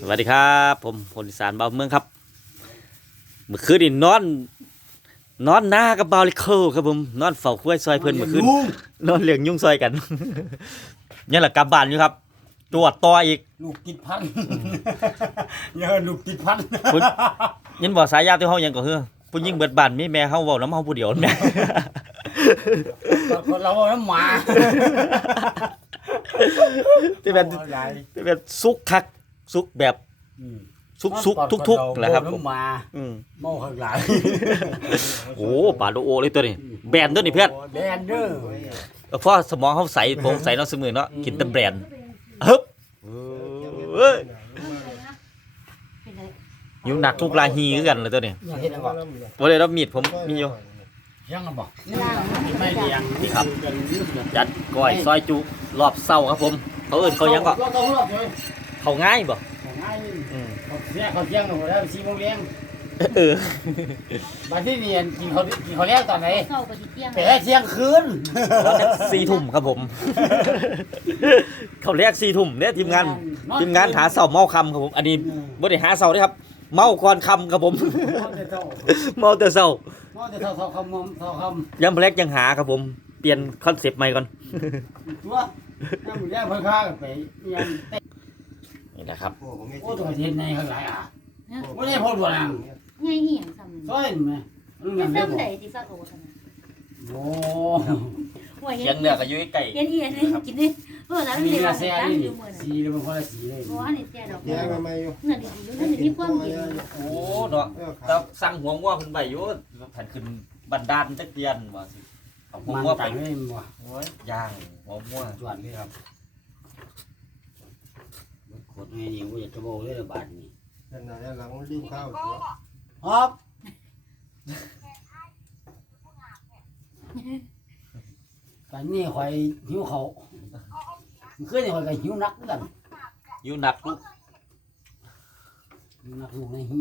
สวัสดีครับ ผมพลอีสารเบาเมืองครับ เมื่อคืนนี่นอน นอนหน้ากับเบาลิเคิลครับผมนอนเฝ้าคุ้ยซอยเพิ่นเมื่อคืนนอนเลี้ยงยุ่งซอยกันนี่แหละกลับบ้านอยู่ครับ ตรวจต่ออีกลูกติดพันอย่าลูกติดพันคุณยันบอกสายยาที่เฮายังก็คือผู้หญิงเบิดบ้านมีแม่เฮาเว้าน้ำเฮาผู้เดียวแม่คนเราเอาน้ำหมา ที่เป็นอาหลายที่เป็นสุกคักสุกแบบอืมสุกสุกทุกทุกๆแหละครับผมน้ำหมาอืมเมาข้างหลายโอ้ปลาโลโอเลยตัวนี้แบรนด์ตัวนี้เพื่อน แดนเด้อเออเพราะสมองเขาใสโปร่งใสเนาะสมือเนาะกินแต่แบรนด์ฮึบเอ้ยอยู่หนักทุกลาฮีคือกันเลยตัวนี้อย่าเห็นบ่บ่ได้รับมีดผมมีอยู่ ยังบ่ไม่เลี้ยงนี่ครับ จัดก้อยซอยจุรอบเศร้าครับผมเขาเอื่นเขายังก็เราต้องรอบเลยเขาง่ายบ่ง่ายอืมเขาเสียเขาเที่ยงหมดแล้ว4โมงเย็นเออบัดที่นี่กินเขากินเขาวเลี้ยงตอนไหนเข้าไปที่เที่ยงแต่เที่ยงคืนแล้วจะสี่ทุ่มครับผม เขาเรียกสี่ทุ่มเนี่ยทีมงานทีมงานหาเสาเมาคำครับผมอันนี้บ่ได้หาเสาเด้อครับ เมาก่อนคำครับผมนอนแต่เช้าเมาแต่เสา นอนแต่เช้าเช้าคำมอมเช้าคำยำแรกยังหาครับผม เปลี่ยนคอนเซปต์ใหม่ก่อนตัวน้ำมือแรกเพิ่งฆ่ากันไปยังเตะนี่นะครับ โอ้ตัวเทียนในข้างหลายอะไม่ได้พอดวนอะไงเหี่ยงซ้ำซ้อยไหมรู้จะยังไงบ่ซ้ำใดที่ฟักโอ้ทำไมโอ้ หัวเห็เสียงนเนื้อก็อยู่ใกล้เห็นเอียนี่กินนี่เออแล้วมันมีเรียกกระว่าแสตั้งนี่อยู่เหมือนสีเลยมันคนละสีเลยเพราะว่านี่เตี้ยดอกแย่มาไม่อยู่เนื้อดีๆอยู่นั่นมีความเย็นโอ้เนาะแต่สั่งหัวงัวขึ้นไปอยู่แผ่นขึ้นบันดาลจักเตียนว่าสิเอาหัวมันงัวไปต่างเลยมั้งโอ้ยย่างหัวงัวจวนเลยครับกดให้นี่กูจะโบเลยบาทนี่นั่นน่ะหลังรีบเข้าครับกันนี่คอยหิวเขา ขึ้นนี่คอยก็หิวนักกันอยู่หนักลูกหิวนักลูกในหี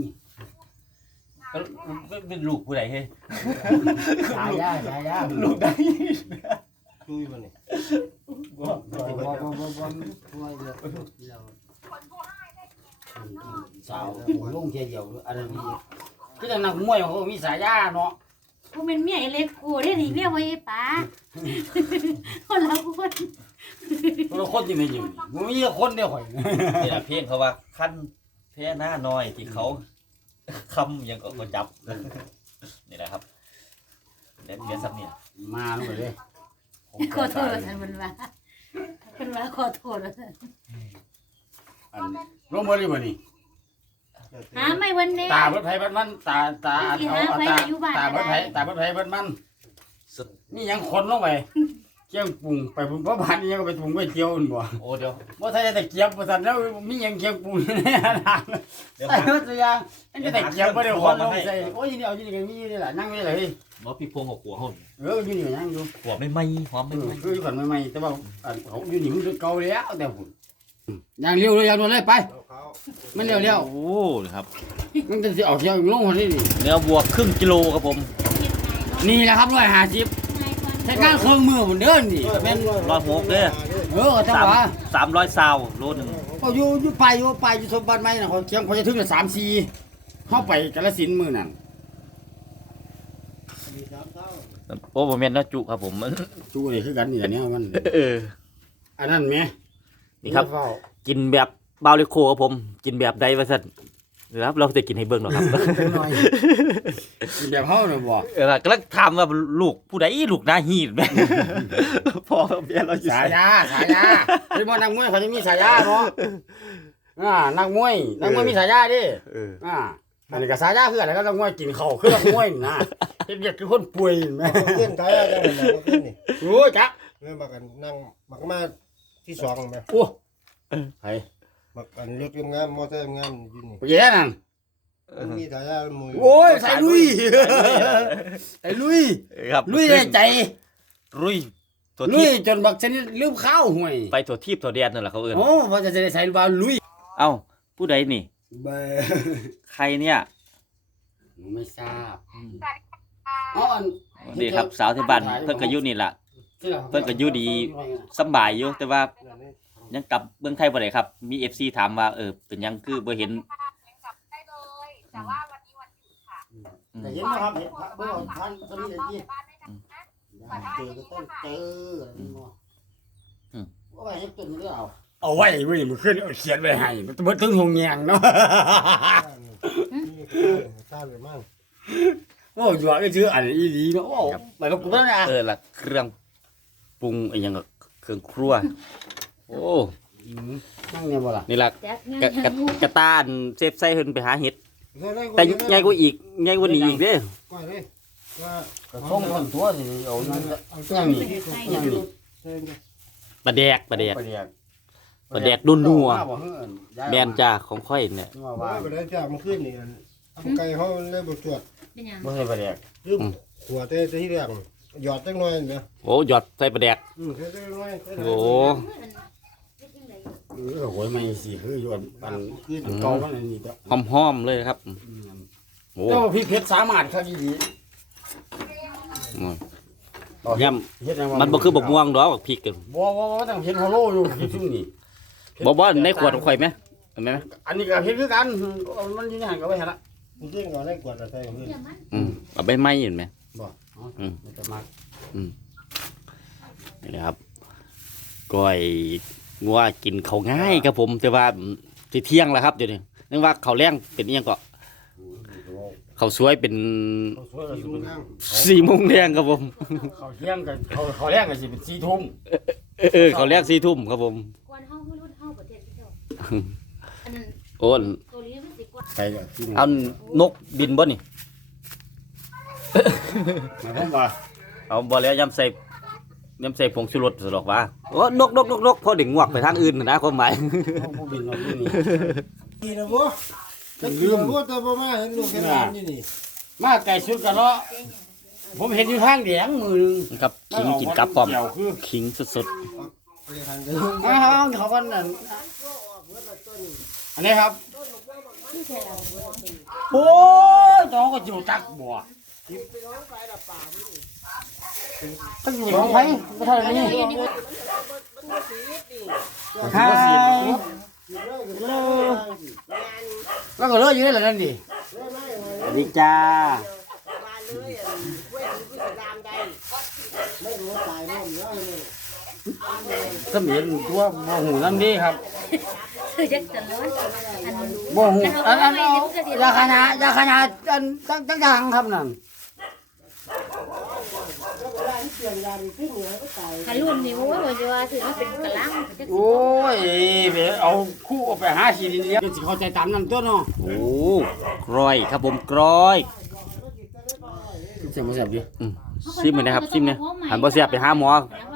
ก็เป็นลูกผู้ใดเฮ้ยสายยาสายยาลูกใดช่วยมันนี่บ่บ่บ่บ่บ่บ่ช่วยเด้อสาวลงเที่ยวเดียวอันนั้นนี่คือจังนักมวยเขามีสายยาเนาะกูเป็นเมียเล็กกูได้ดีเมียไว้ป๋าคนละคน คนละคนที่ไม่อยู่มันมีคนเดียวข่อยนี่แหละเพียงเขาว่าขั้นแพ้หน้าน้อยที่เขาคำยังก็ก็จับนี่แหละครับเด็ดเดียสับเนี่ยมาลงไปเลยขอโทษท่านมันว่ามันว่าขอโทษแล้วอันลงมาเลยบ่นี่หาไม่วันนี้ตาเบิดไผเบิดมันตาตาเอาเอาตาตาเบิดไผตาเบิดไผเบิดมันนี่ยังคนลงไป เกี่ยงปรุงไปปรุงเพราะบ้านนี้ยังก็ไปปรุงก๋วยเตี๋ยวนั่นบ่โอ้เดี๋ยวบ่ใช่แต่เกียบบ่ทันแล้วมีหยังเคียงปรุงอยู่ในอาหารเดี๋ยวใส่เบิดตัวอย่างอันนี้แต่เกียบบ่ได้คนลงใส่โอ้ยนี่เอาอยู่นี่ก็มีอยู่นี่ล่ะนั่งนี่เลยหมอพี่พงกับหัวหุ่นเอออยู่นี่ก็ยังอยู่หัวไม่ไหม้หอมเอไม่อไหม้คืออยู่กันใหม่ๆแต่ว่าอันเขาอยู่นี่มันเก่าแล้วแต่หุ่นอย่างเร็วเลยอย่างด่วนเลยไปเขามันเร็วโอ้ครับ ๆมันจะสิออกเที่ยวลงคนนี้นี่เนื้อวัวครึ่งกิโลครับผม นี่แหละครับร้อยห้าสิบ ใช้งานเครื่องมือผมเดินนี่เป็นร้อยหกเนี่ยเออจังสามหวะสามร้อยซาวโลหนึ่งก็อยู่อยู่ไปอยู่ไปอยู่สมบัติใหม่น่ะเขาเคียงเขาจะถึงสามสี่เข้าไปกาฬสินธุ์มือนั่นมีสามเท่าโอ้ผมเมนนะจุครับผมจูนี่คือกันนี่แหละเนี่ยมันเอออันนั้นไหมนี่ครับเฝ้ากินแบบบาวลิโคครับผม กินแบบใดวะสัน เดี๋ยวครับเราจะกินให้เบิ่งหรอกครับจังหน่อยกินแบบเขาเลยบ่เออกำลังถามว่าลูกผู้ใดลูกหน้าหีดไหมพอเมียเราอยู่สาใส่ยาสายาเป็นบ่นักมวยเขาจะมีสายาเนาะอ่านักมวยนักมวยมีสายาดิเอออ่าอันนี้ก็สายาคืออะไรก็นักมวยกินข้าวคือนักมวยนี่นะเฮ็ดเวียกคือคนป่วยนี่แม่เพื่อนไทยอะไรกันเนี่ยเพื่อนนี่โอ้ยจ๊ะแม่มากันนั่งมักมาที่สองแม่โอ้ไผ มักกันรถงามมอเตอร์งามอยู่นี่ไปแย่นั่นมีทายามือโอ้ยใส่ลุยใส่ลุยครับลุยได้ใจลุยตัวลุทียบจนบักชนิดลืมข้าวห่วยไปตัวทีบตัวแดนนั่นแหละเขาเอิ้นโอ้ว่าจะได้ใส่บาลุย เอ้าผู้ใดนี่เบใครเนี่ยไม่ทราบอ๋ออันนี่ครับสาวที่บ้านเพิ่นก็อยู่นี่ล่ะเพิ่นก็อยู่ดีสำบายอยู่แต่ว่า ยังกลับเมืองไทยบ่ได้ครับ มี FC ถามว่าเออเป็นยังคือบ่เห็นยังกลับได้เลย แต่ว่าวันนี้วันหยุดค่ะอืมแต่เห็นไหมครับเห็นพระเบิ่งเอาท่านตอนนี้เลยที่บ้านได้นะ เจอก็ต้องเจออะไรนี่เนาะอืมว่าไงตุนเรื่องเอาเอาไว้เว้ยมันขึ้นเอาเขียนไว้ให้มันบิดถึงหงแยงเนาะนี่ข้าวเลยมั่งโอ้ยว่าก็ชื่ออันอีดีเนาะโอ้ไปกับกูแล้วนะเออละเครื่องปรุงอีหยังก็เครื่องครัว โอ้นั่งเนี่ยบ่ล่ะนี่ล่ะจัดงานกะกะกะตานเซฟไส้เพิ่นไปหาเห็ดแต่แต่ใหญ่กว่าอีกใหญ่กว่านี้อีกเด้อก้อยเลยว่าก็ส่งคนตัวสิเอานั่นยังนี่ยังนี่เส้นปลาแดกปลาแดกประเดี๋ยวปลาแดกนัวนัวบ่เฮือนย้ายแมนจ้าของค่อยเนี่ยว่าว่าว่าไปได้จากมันขึ้นนี่เอาไก่เขาเลยบดตรวจเป็นหยังบ่ใช่ประเดี๋ยวยืมหัวเต้ที่แรกหยอดจังหน่อยนะโอ้หยอดใส่ปลาแดกอืมแค่จังหน่อยโอ้ เออโหยไม่สิคืออยู่อันคือเก่ามันอันนี้จ้ะหอมๆเลยครับโอ้เจ้าพี่เพชรสามารถครับอีดีอืมย่เฮ็ดจังว่าำมันบ่คือบักม่วงดอกบักพริกกันบ่บ่บ่ต้องเฮ็ดโฮโลอยู่ที่ซุ่มนี่บ่บ่ในขวดของข่อยไหมเห็นไหมอันนี้ก็เฮ็ดคือกันเอามันอยู่ในหันก็ไว้หั่นละมันขึ้นก่อนได้กวดอะไรขึ้นอืมเอาใบไม้เห็นไหม บ่อ๋ออืมมันจะมานี่นะครับก้อย งัวกินเขาวง่ายครับผม แต่ว่าสิเที่ยงแล้วครับเดี๋ยวนี้นึกว่าเขาวแรงเป็นอิหยังก็เขาวสวยเป็นเขาสวยก็สิดูเป็นนั่งสี่โมงแรงครับผม เขาเที่ยงกันเขาเขาแรกก็สิเป็น4ทุ่มเออเออเขาวแรงสี่ทุ่มครับผมกวนเฮาคือรุ่นเฮาประเทศที่เจ้าอันนั้นโอ้นเกาหลีมันสิกวนไปก็ที่เอานกบินบ่นี่หมายความว่าเอาบ่แล้วยำใส่ ยำใส่ผงชูรสสดอกว่าโอ้นกนกนกนกพอดึงงวกไปทางอื่นน่ะนะความหมายเขาบ่บินเอาอยู่นี่กินแล้วบ่จะกินแล้วบ่แต่บ่มาเห็นลูกเห็นหลานนี่นี่มาไก่สุดกันเนาะผมเห็นอยู่ทางแดงมือหนึงครับขิงกินกับพร้อมเกี่ยวคือขิงสดไปทางเดิมอ้าวเขากันนั่นอันนี้ครับโอ้ยน้องก็อยู่ตักบั วตั้งอยู่ของไผไม่เท่านี้ฮาแล้วก็เลิกอยู่ได้เหรอนั่นดิสวัสดีจ้าสมีนตัวบ่หูนั่นดีครับบ่หูอันอันเอายาขนาดยาขนาดอันตั้งตั้งทางครับนั่น คันรุ่นนี่โอ้ยว่าสิว่าถือว่าเป็นกะลังจักสิโอ้ยไปเอาคู่เอาไปหาขีดินเลี้ยงสิเข้าใจตามนั้นตัวเนาะโอ้กรอยครับผมกรอยเสียบ่เสียบดิอืมซิมเลยนะครับซิมเนี่ยหันบ่เสียบไปหาหมอ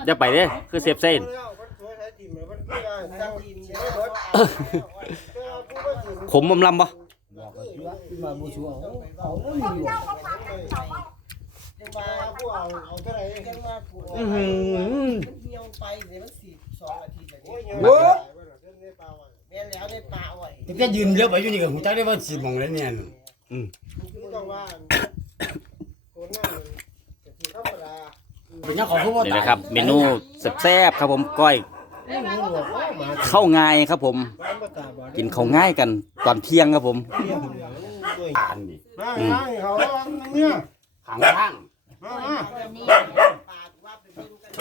อย่าไปเด้คือเสียบเส้นขมอมลำบ่ บอกก็เชื่อขึ้นมาบ่ชัวร์เอาเอาไม่อยู่อื้อหือเหี่ยวไปเดี๋ยวมันสิบสองอาทิตย์อย่างนี้โอ้แม่นแล้วได้ปลาไว้แต่ยืนเลี้ยวไปอยู่นี่ก็หูจักได้ว่าสิมองเลยเนี่ยอืมเป็นยังของคือบ่นี่ตายนะครับ เมนูแซ่บๆครับผมก้อยเข้าง่ายครับผม กินเข้าวง่ายกันตอนเที่ยงครับผมตานดิมาเขาเนี่ยข้างทาง มามาแบบนี้ปลาว่าไปดึงกัน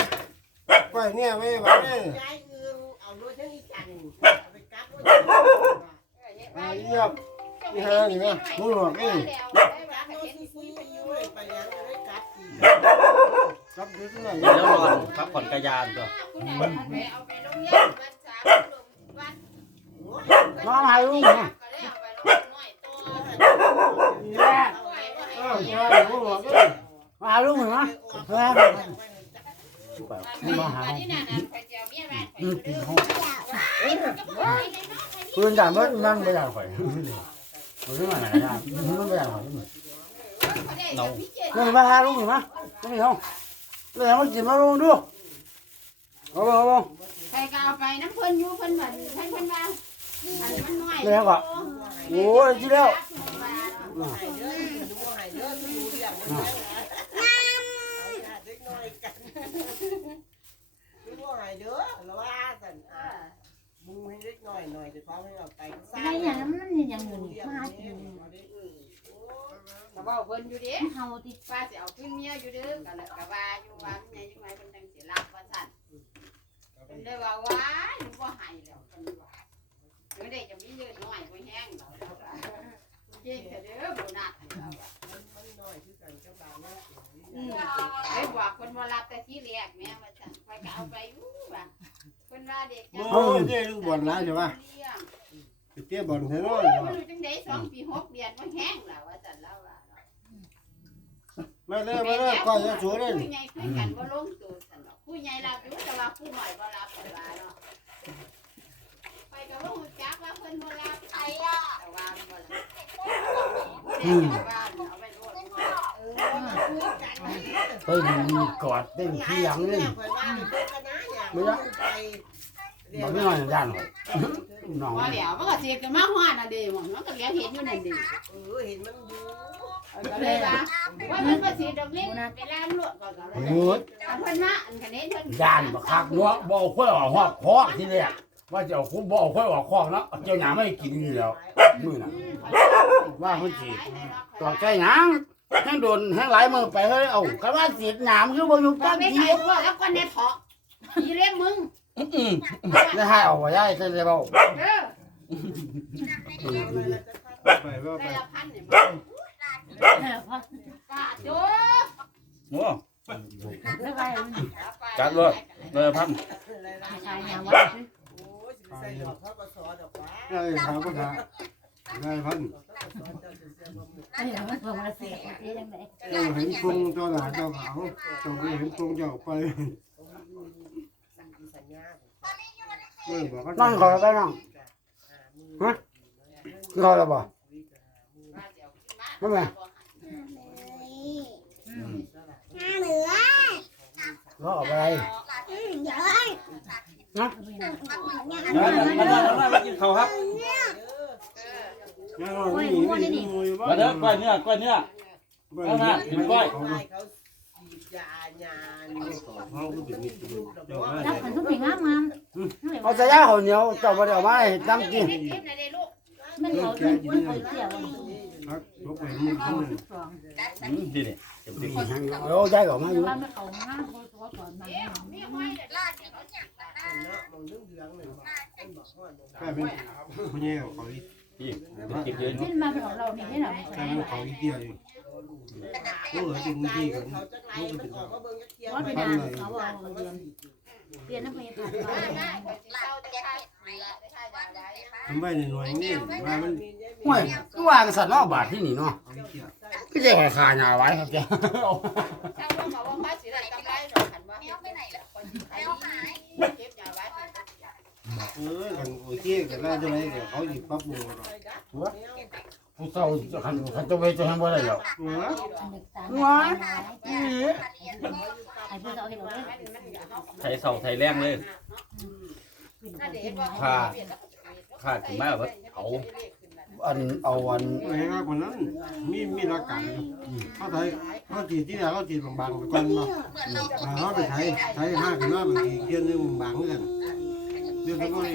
ไปเนี่ยไม่บ้าเนี่ยย้ายอึงเอาด้วยทั้งอีจันเอาไปกัดไว้มาเยี่ยมนี่ฮะนี่นะมึงหลอกเองกัดโดนซุยๆไปอยู่เลยไปยังได้กัดสิครับดูที่ไหนแล้วนอนพักผ่อนกระยานตัวมาหาลุงนะอ้าวใช่มึงหลอก เองมาหาลุงนะมามาหาอืมปืนด่ามันมันบ่อยากข่อยมันไม่มาไหนนะมันบ่อยากข่อยเนานี่มาหาลุงมานี่เฮาเลยมากินมาลุงดูเอาลงเอาลงใครก็เอาไปน้ำเพิ่นอยู่เพิ่นเหมือนเพิ่นเพิ่นว่าอันมันน้อยเลยก็โอ้ยที่แล้ว ดูให้เด้อดูให้เด้อดูเรื่องมันได้เอาอย่า เด็กน้อยกันดูให้เด้อแล้วว่าสั่นอ่ามุงให้เล็กหน่อยหน่อยจะพร้อมให้เราไปอะไรอย่างนั้นมันอย่างอยู่นี่มากินก็เว้าเพิ่นอยู่เด้เฮาติป้าสิเอาขึ้นเมียอยู่เด้อก็เลยก็ว่าอยู่ว่าแม่จังไงเพิ่นจังสิรับว่าซั่นเพิ่นเลยว่าว้ายมันบ่ให้แล้วเพิ่นว่าเดี๋ยวได้จะมีเลือดน้อยบ่แห้งแล้วเก่งแต่เด้อบ่นัดให้เราอะมันน้อยคือกันเจ้าบ่าวนั่งอืม ไอ้บอกเพิ่นบ่รับแต่ที่แรกแม่ว่าซั่นไปก็เอาไปอยู่ว่าเพิ่นว่าเด็กจังโอ้ยนี่ลูกบอลหลายใช่ปะ เลี้ยงไปเตะบอลแท้น้โอ้อยยใช่มัปะนอยู่จังได๋สองปีหกเดือนบ่แห้งแล้วว่าซั่นแล้วว่ามาเลยมาเลยก้อยจะสวยเลยผู้ใหญ่คุยกันบ่ลงตัวซั่นเนาะผู้ใหญ่รับอยู่แต่ว่าผู้น้อยบ่รับเพิ่นว่าเนาะไปก็บ่ฮู้จักว่าเพิ่นบ่รับไอ้อะแต่ว่ามันบ่รับอืมว่าเอาไปโลด เออคุยกันเฮ้ยมีกอดเต้นเที่ยงนี่คอยว่านี่พวกคณะอย่างไปบอกไม่หน่อยย่านหน่อยน้องว่าเดี๋ยวมันก็สิกันมาฮอดน่ะเด้หมมันก็เลี้ยงเห็นอยู่นั่นเด้เออเห็นมันอยู่ก็เลยว่าว่ามันบ่สิดอกนี้เวลาลวกก็ก็เลยโอ้ยอันเพิ่นมาอันคันนี้เพิ่นย่านบักคักเนาะบ่เอาค่อยออกหอกคอกที่แรกว่าจะเอาคุบ่เอาค่อยออกคอกเนาะเจ้าหน้าไม่กินนี่แล้วมื้อน่ะว่าเพิ่นสิตอกใจหยัง แห้งโดนแห้งหลายมือไปเฮ้ยเอาคำว่าสีดหนามคือบ่อยู่ก็ตั้งไม่ทีขายพวกแล้วก็เน็ตเถาะอีเล่มึงอืมแล้วให้เอาไว้ได้ซะเลยเบ่เออไปว่าไปได้ละพันเนี่ยเออพอป้าโจโอ้ไม่ไปจัดเลยเลยพันขายยามว่าโอ้ยสิใส่ดอกข้าวกระสอดอกว่าได้ถามก็ถามได้พันไอ้หลังมันพอมาเสียที่ยังไงเจ้าเห็นฟงเจ้าหลานเจ้าขาวเจ้าก็เห็นฟงเจ้าไปสัญญาเมื่อบอกนั่งขอไปนั่งรอแล้วบ่ไม่แม่รออะไรนะนั่นนั่นนั่นมากินข้าวครับนี่นี่นี่มวยบ้ามาเด้อก้อยเนื้อก้อยเนื้อเขาฉีดยาญาณเขาเป็นมิตรเจ้ารับมันทุกปีงามงามเอาใส่ยาข้าวเหนียวเจ้าบ่ได้เอามาให้จำกินมันเขามันเขาเสียวันพักลบไปมือคนหนึ่งสองดีนี่เดี๋ยวไปกินยังเอาใจออกมาอยู่บ้านมันเขาห้าเขาตัวก่อนมันเนาะมองเรื่องเหลืองเลยบอกบอกว่าแค่เป็นคนเงี้ยเขาอี พี่กินเยอะขึ้นมาเป็นของเรานี่ให้เราไม่แค่ใช่เป็นเขาอีเดียวอยู่โอ้ยจริงจริงกันเขาจะไล่มันออกมาเบิ่งเที่ยวว่าเป็นงานเขาเอาเรียนเรียนนักเรียนผ่านไปทำไมในหน่วยนี่ว่ามันห่วยก็วางสัตว์นอกบาทที่นี่เนาะเขาอีเดียวก็จะขาขาหนาไว้ครับเจ้าเออ กันโอเคกันแล้วจะไรกันเขาอีปั๊บมือเราผู้เฒ่าคันคันตัวเวจะทำบ่ได้หรอกหัวว้าไอ้พวกเราเห็นเราเลยไทยเสาไทยแรงเลยขาดขึ้นมาแบบเอาอันเอาอันไม่ให้มากกว่านั้นมีมีรักกันเขาไทยเขาจีที่แล้วเขาจีบางๆไปก่อนมาเขาไปไทยไทยห้าขึ้นมาบางทีเที่ยนึงบางกัน เรื่องทั้งหมดนี่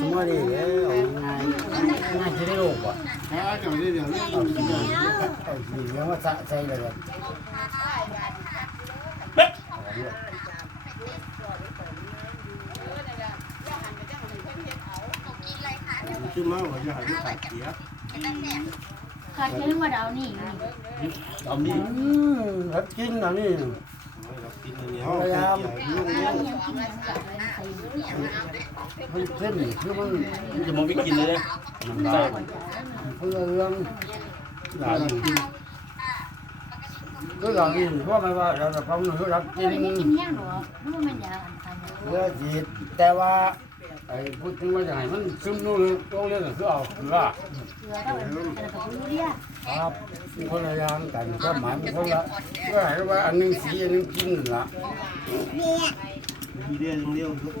สมมตินี่เอ้ยเอาง่ายง่ายที่ได้โลกว่ะถ้าเจ้เดี๋ยวนี้เอาสิเอาสิเลี้ยงว่าสะใจเลยครับขึ้นมาว่าจะหาลูกขาดเสียขาดเชื้อมาดาวนี่เอานี่ครับกินอันนี้เรากิน เหนียวเกี่ยวลูกยัเลี้ยงงกินเลยใส่มันเส้นคือมันมันจะมองไม่กินเลยน้ำตาลเพื่อเรื่องหลานก็หลังนี่เพราะไม่ว่าเราจะทำหนูรักกินไม่กินแห้งหรอไม่ว่ามันยาอันเพื่อจิตแต่ว่า ไอ้พูดถึงว่าอย่างไรมันซึมนู่นต้องเรียกคือเอาคือว่าเกลือก็แต่กับรู้เรียครับคนละอย่างกันก็หมายมันคนละก็หมายว่าอันนึงสีอันนึงกินนั่นละมีเดียวเลี้ยวลูก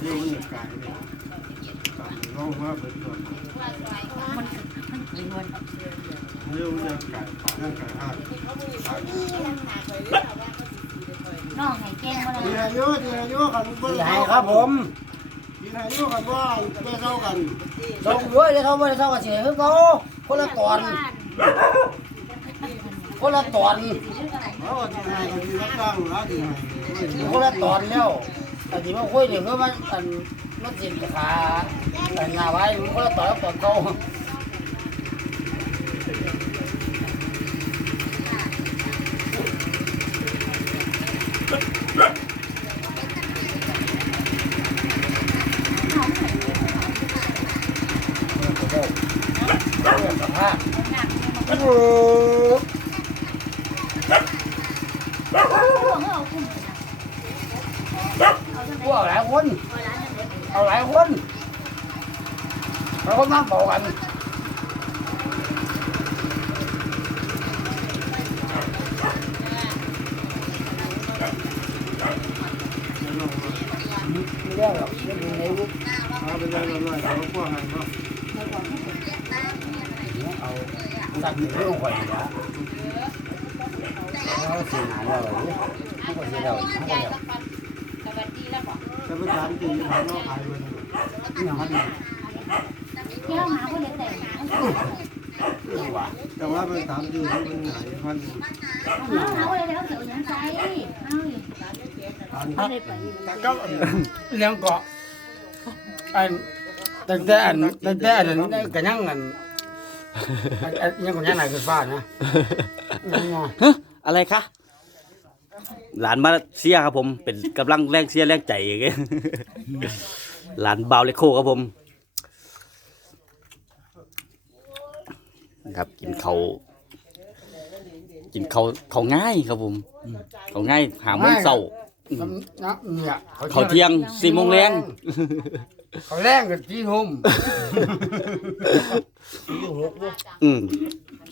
เลี้ยวมันกายเลยร้องว่าเป็นตัวมันมันกินวันเลี้ยวมันกายร่งกายเขามีเขามีหลังหาคอยเรียกว่าเขาสิสิคอย น้องให้แกงบ่ดีได้อายุดีอายุกันเบิ่งใหญ่ครับผมดีอายุกันว่าไม่เท่ากันส่งด้วยเลยเขาไม่ได้เท่ากับเสียคือเขาคนละตอน คนละตอน เขาดีให้กันดีรับตั้งแล้วดีให้คนละตอนแล้วแต่ที่มาคุยเนี่ยคือมันอันมันจินขาอันงาไว้คนละตอนกับตอนเขา พวกเอาคุ้มนะเอาจังพวกหลายคนเอาร้ สักหนึ่งเรื่องข่อยนะเราเสียงานเราเลยเขาก็เสียเราเขาก็ยายเดียวสักวันสวัสดีแล้วบอจะไปถามจริงถามเราขายมันนี่มันเที่ยวหาบ่เห็นได้ดีกว่าแต่ว่าไปถามจริงมันหายพันเอาหาบ่ได้แล้วเดี๋ยวหยังใจเอาอยู่พันบ่ไปก็เลี้ยงเกาะอันตั้งแต่อันตั้งแต่อันนั้นกันยังอัน ยังกันยังไหนคือฟ้านะยังไงอะไรคะ หลานมาเสียครับผม เป็นกำลังแรงเสียแรงใจอย่างเงี้ยหลานบาวเลโคครับผม ครับกินเขาวกินเขาวเขาวง่ายครับผมอืมเขาวง่ายหาโมงเช้านะเนี่ยเขาเที่ยงสี่โมงแรง เขาแรงกับจีนุ่มอืม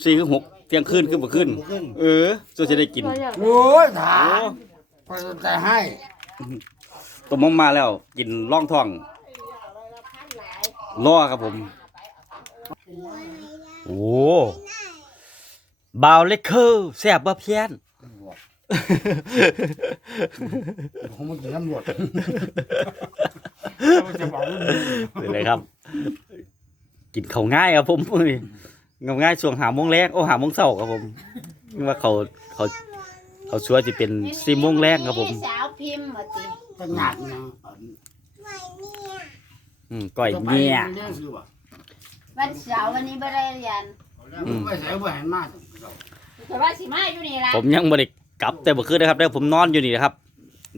สี่คือหกเที่ยงคืนคือบ่คืนเออจะจะได้กินโอ้ยถามพอใจให้ตัวมอมมาแล้ว กินร่องท้องล่อครับผม โอ้บาวเลคเคอร์แซ่บบ่เพี้ยน ผมมันจะตำรวจจะบอกว่าเป็นไรครับ กินเขาวง่ายครับผมงง่ายช่วงหาโมงแรกโอ้หาโมงเช้าครับผมว่าเขาเขาเขาชัวร์จะเป็นสี่โมงแรกครับผม สาวพิมพ์มาติจะหนักนะอืมก้อยเนี่ยเรื่องคือว่าวันเสาร์วันนี้บ่ได้เรียนไม่ใช่ว่าเห็นมากแต่ว่าสิมาอยู่นี่ล่ะผมยังบ่ได้ กลับแต่บ่คืนนะครับแล้วผมนอนอยู่นี่นะครับ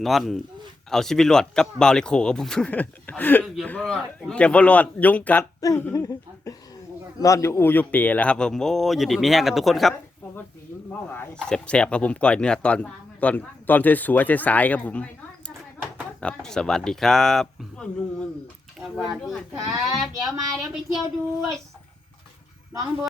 นอนเอาชีวิตรอดกับบาวเลโคครับผม เกี่ยวกับแกบ่รอดยุงกัด นอนอยู่อูอยู่เปียแหล้วครับ ผมโอ้อยู่ดีมีแห้งกันทุกคนครับปกติเมาหลายแซ่บๆครับผมก้อยเนื้อตอนตอนตอนสวยๆสายๆครับผม ครับสวัสดีครับว่ายุงมันสวัสดีครับ เดี๋ยวมาเดี๋ยวไปเที่ยวด้วยน้องบัว